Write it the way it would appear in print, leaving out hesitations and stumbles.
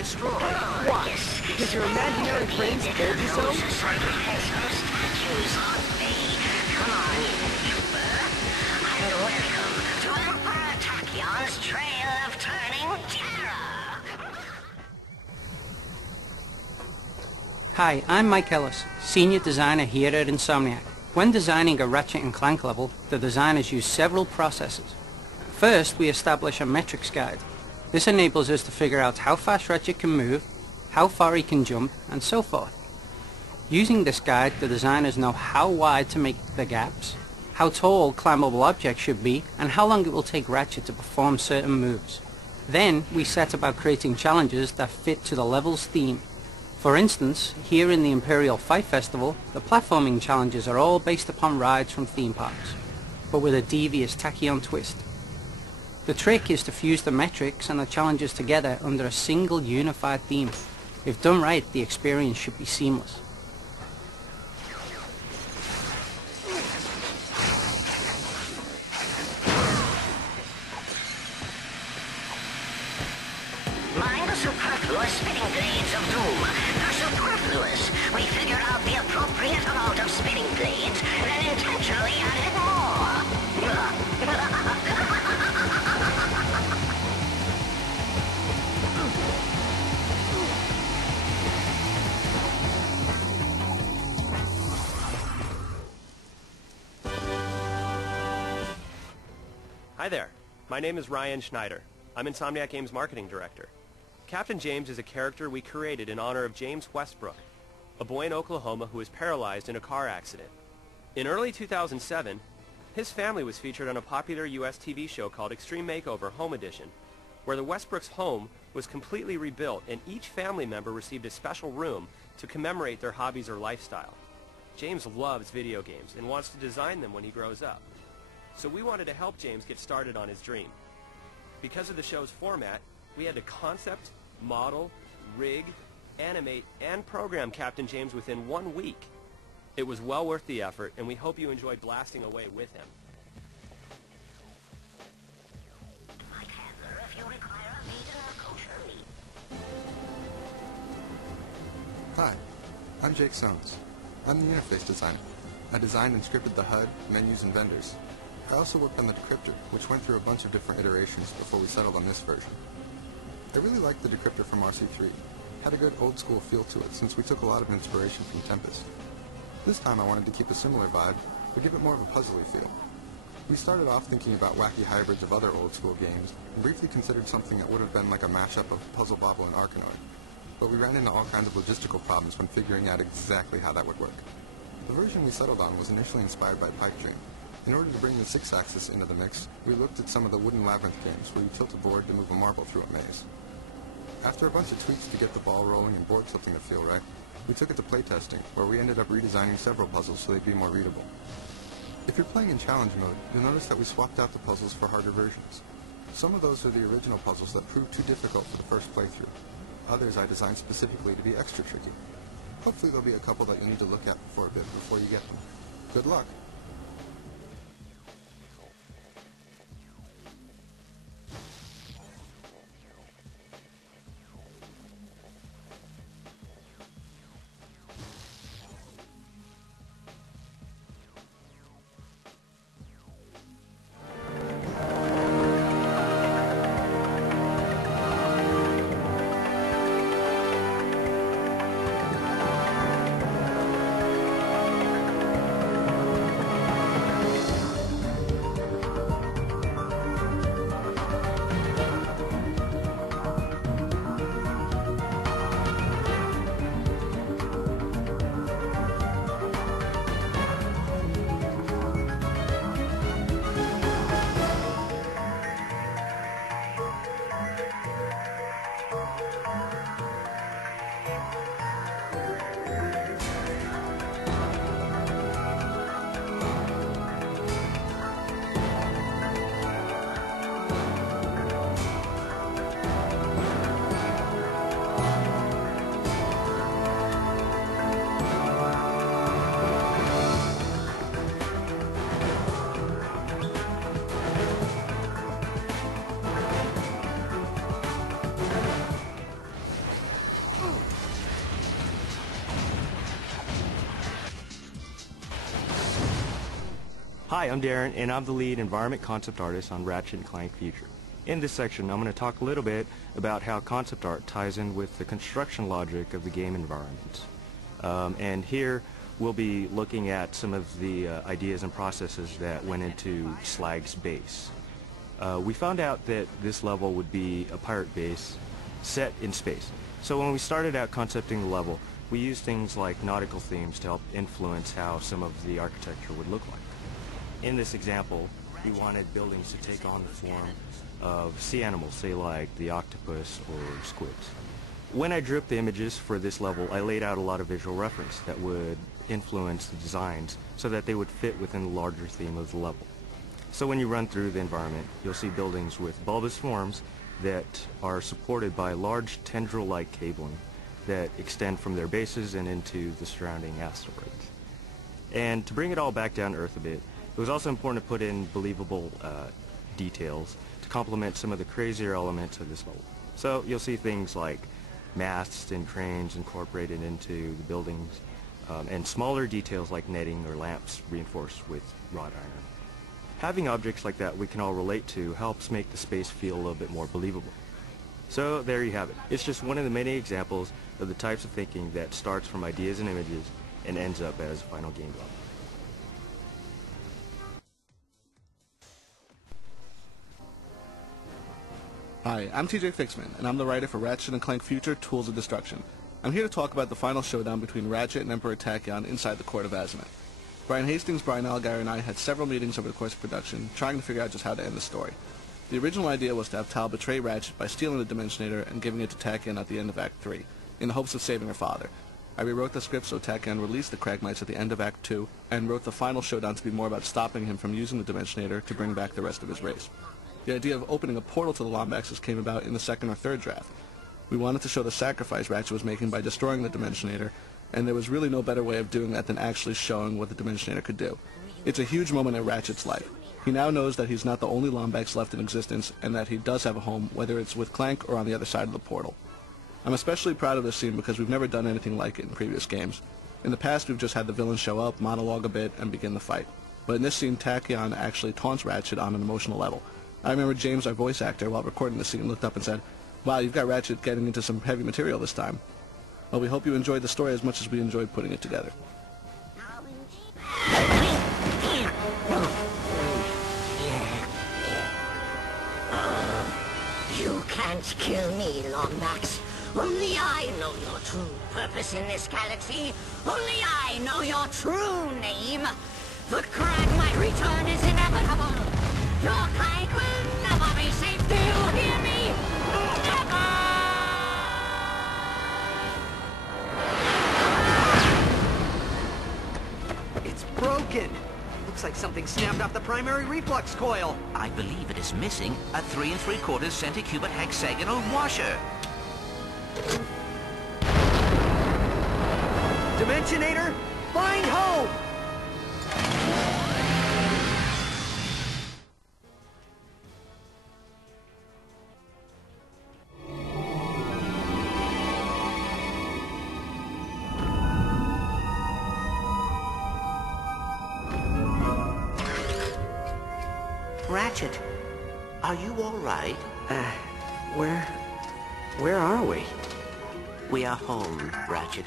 destroyed. Why? Because your imaginary friends told you so? Come on, you trooper. And welcome to Emperor Tachyon's Trail of Turning Terror. Hi, I'm Mike Ellis, Senior Designer here at Insomniac. When designing a Ratchet & Clank level, the designers use several processes. First, we establish a metrics guide. This enables us to figure out how fast Ratchet can move, how far he can jump, and so forth. Using this guide, the designers know how wide to make the gaps, how tall climbable objects should be, and how long it will take Ratchet to perform certain moves. Then, we set about creating challenges that fit to the level's theme. For instance, here in the Imperial Fight Festival, the platforming challenges are all based upon rides from theme parks, but with a devious Tachyon twist. The trick is to fuse the metrics and the challenges together under a single unified theme. If done right, the experience should be seamless. Mind the superfluous spinning blades of doom. They're superfluous. We figured out the appropriate amount of spinning blades and then intentionally added more. Hi there, my name is Ryan Schneider. I'm Insomniac Games Marketing Director. Captain James is a character we created in honor of James Westbrook, a boy in Oklahoma who was paralyzed in a car accident. In early 2007, his family was featured on a popular US TV show called Extreme Makeover Home Edition, where the Westbrooks' home was completely rebuilt and each family member received a special room to commemorate their hobbies or lifestyle. James loves video games and wants to design them when he grows up. So we wanted to help James get started on his dream. Because of the show's format, we had to concept, model, rig, animate, and program Captain James within 1 week. It was well worth the effort, and we hope you enjoyed blasting away with him. Mike Handler, if you require a vegan or kosher meat. Hi, I'm Jake Sones. I'm the interface designer. I designed and scripted the HUD, menus, and vendors. I also worked on the decryptor, which went through a bunch of different iterations before we settled on this version. I really liked the decryptor from RC3. Had a good old-school feel to it, since we took a lot of inspiration from Tempest. This time I wanted to keep a similar vibe, but give it more of a puzzly feel. We started off thinking about wacky hybrids of other old-school games, and briefly considered something that would have been like a mashup of Puzzle Bobble and Arkanoid. But we ran into all kinds of logistical problems when figuring out exactly how that would work. The version we settled on was initially inspired by Pipe Dream. In order to bring the 6-axis into the mix, we looked at some of the wooden labyrinth games where you tilt a board to move a marble through a maze. After a bunch of tweaks to get the ball rolling and board tilting to feel right, we took it to playtesting, where we ended up redesigning several puzzles so they'd be more readable. If you're playing in challenge mode, you'll notice that we swapped out the puzzles for harder versions. Some of those are the original puzzles that proved too difficult for the first playthrough. Others I designed specifically to be extra tricky. Hopefully there'll be a couple that you'll need to look at for a bit before you get them. Good luck! Hi, I'm Darren, and I'm the lead environment concept artist on Ratchet Clank Future. In this section, I'm going to talk a little bit about how concept art ties in with the construction logic of the game environments. And here, we'll be looking at some of the ideas and processes that went into Slag's base. We found out that this level would be a pirate base set in space. So when we started out concepting the level, we used things like nautical themes to help influence how some of the architecture would look like. In this example, we wanted buildings to take on the form of sea animals, say like the octopus or squids. When I drew up the images for this level, I laid out a lot of visual reference that would influence the designs so that they would fit within the larger theme of the level. So when you run through the environment, you'll see buildings with bulbous forms that are supported by large tendril-like cabling that extend from their bases and into the surrounding asteroids. And to bring it all back down to earth a bit, it was also important to put in believable details to complement some of the crazier elements of this level. So you'll see things like masts and cranes incorporated into the buildings, and smaller details like netting or lamps reinforced with wrought iron. Having objects like that we can all relate to helps make the space feel a little bit more believable. So there you have it. It's just one of the many examples of the types of thinking that starts from ideas and images and ends up as a final game level. Hi, I'm TJ Fixman, and I'm the writer for Ratchet & Clank Future Tools of Destruction. I'm here to talk about the final showdown between Ratchet and Emperor Tachyon inside the Court of Azimuth. Brian Hastings, Brian Algar, and I had several meetings over the course of production, trying to figure out just how to end the story. The original idea was to have Tal betray Ratchet by stealing the Dimensionator and giving it to Tachyon at the end of Act 3, in the hopes of saving her father. I rewrote the script so Tachyon released the Cragmites at the end of Act 2, and wrote the final showdown to be more about stopping him from using the Dimensionator to bring back the rest of his race. The idea of opening a portal to the Lombaxes came about in the second or third draft. We wanted to show the sacrifice Ratchet was making by destroying the Dimensionator, and there was really no better way of doing that than actually showing what the Dimensionator could do. It's a huge moment in Ratchet's life. He now knows that he's not the only Lombax left in existence, and that he does have a home, whether it's with Clank or on the other side of the portal. I'm especially proud of this scene because we've never done anything like it in previous games. In the past, we've just had the villain show up, monologue a bit, and begin the fight. But in this scene, Tachyon actually taunts Ratchet on an emotional level. I remember James, our voice actor, while recording the scene, looked up and said, "Wow, you've got Ratchet getting into some heavy material this time." Well, we hope you enjoyed the story as much as we enjoyed putting it together. You can't kill me, Lombax. Only I know your true purpose in this galaxy. Only I know your true name. The Cragmite return is inevitable. Your kind will never be safe. Do you hear me? Never! It's broken. Looks like something snapped off the primary reflux coil. I believe it is missing a 3 3/4 centicubit hexagonal washer. Dimensionator, find home! Ratchet, are you all right? Where are we? We are home, Ratchet.